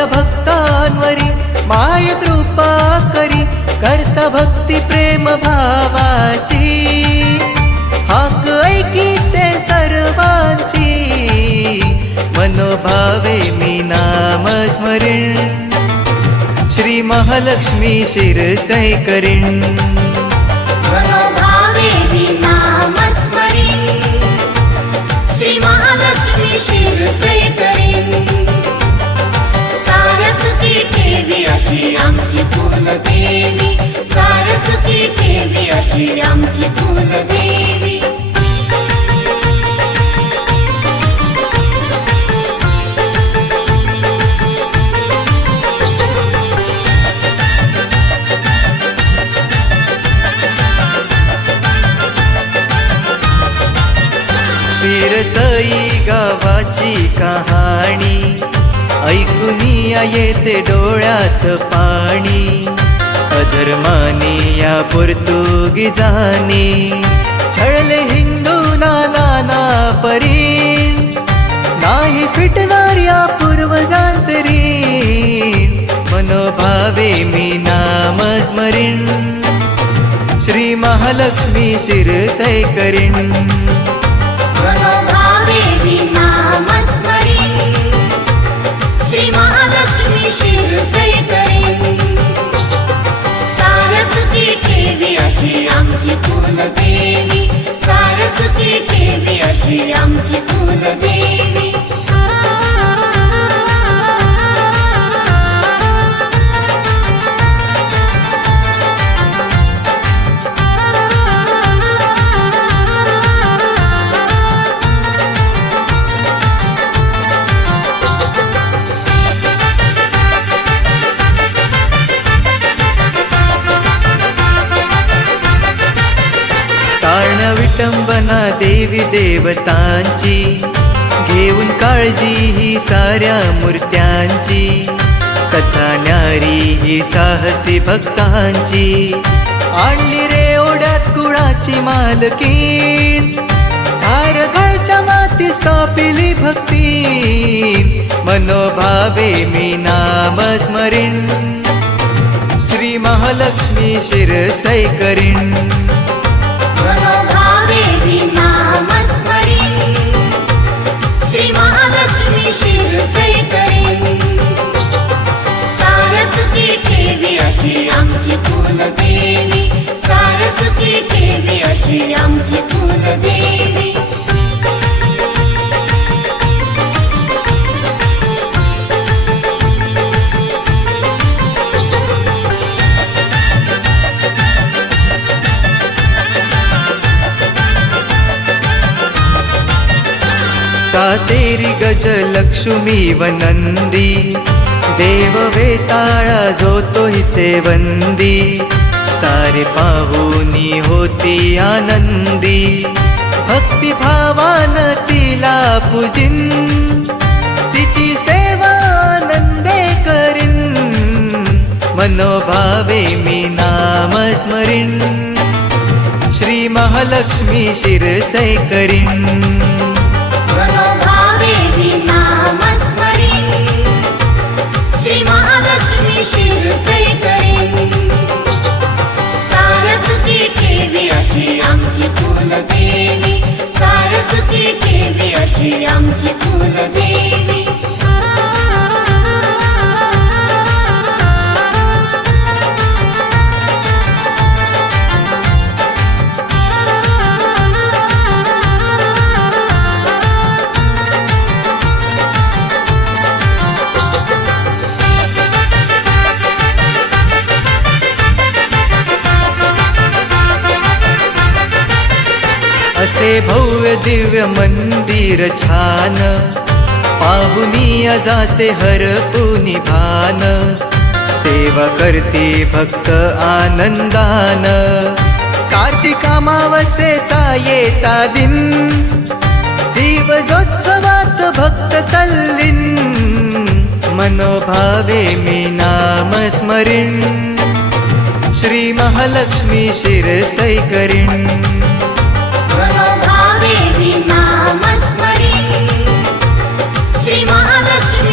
सार भक्तांवरी माय कृपा करी करता भक्ती प्रेम भावाची. हाक ऐकी ते सर्वांची मनोभावे मी नाम स्मरिण श्री महालक्ष्मी शिरसै करीण मनोभावे श्री महालक्ष्मी शिरसे अशी आमची कुलदेवी सारस्वती देवी अशी आमची कुलदेवी शिरसई गावाची कहाणी. ऐकुनिया येते डोळ्यात पाणी. अधर्मानी या पोर्तुगीजानी छळले हिंदू नाना परी. नाही फिटणार या पूर्वजांचे रीण. मनोभावे मी नाम स्मरीण श्री महालक्ष्मी शिरसै करीण महालक्ष्मी शिरसे सारस्वती ठेवी अशी आमची कुलदेवी सारस्वती ठेवी अशी आमची कुलदेवी विटंबना देवी देवतांची घेऊन काळजी ही साऱ्या मूर्त्यांची कथा न्यारी ही साहसी भक्तांची. आणली रे ओढ्यात कुळाची मालकी घरच्या माती स्थापिली भक्ती मनोभावे मी नाम स्मरीण श्री महालक्ष्मी शिरसै करीण मनोभावे नामस्मरी सातेरी गज लक्ष्मी वनंदी देव वेताळा जो तो हिते वंदी। सारे पाहुनी होती आनंदी। भक्तिभावान तिला पूजिन। तिची सेवा आनंदे करीन। मनोभावे मी नाम स्मरीण श्री महालक्ष्मी शिरसे करीन। भव्य दिव्य मंदिर छान. पाहुनिया जाते हरपुनी भान. सेवा करते भक्त आनंदान. कार्तिक अमावस्येचा येता दिन. दिवजोत्सवात भक्त तल्लीन. मनोभावे मी नाम स्मरीण श्री महालक्ष्मी शिरसै करीण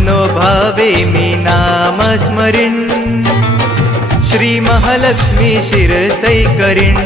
मनोभावे मे नाम स्मरिन् श्रीमहालक्ष्मी श्रीमहालक्ष्मीशिरसैकरिन्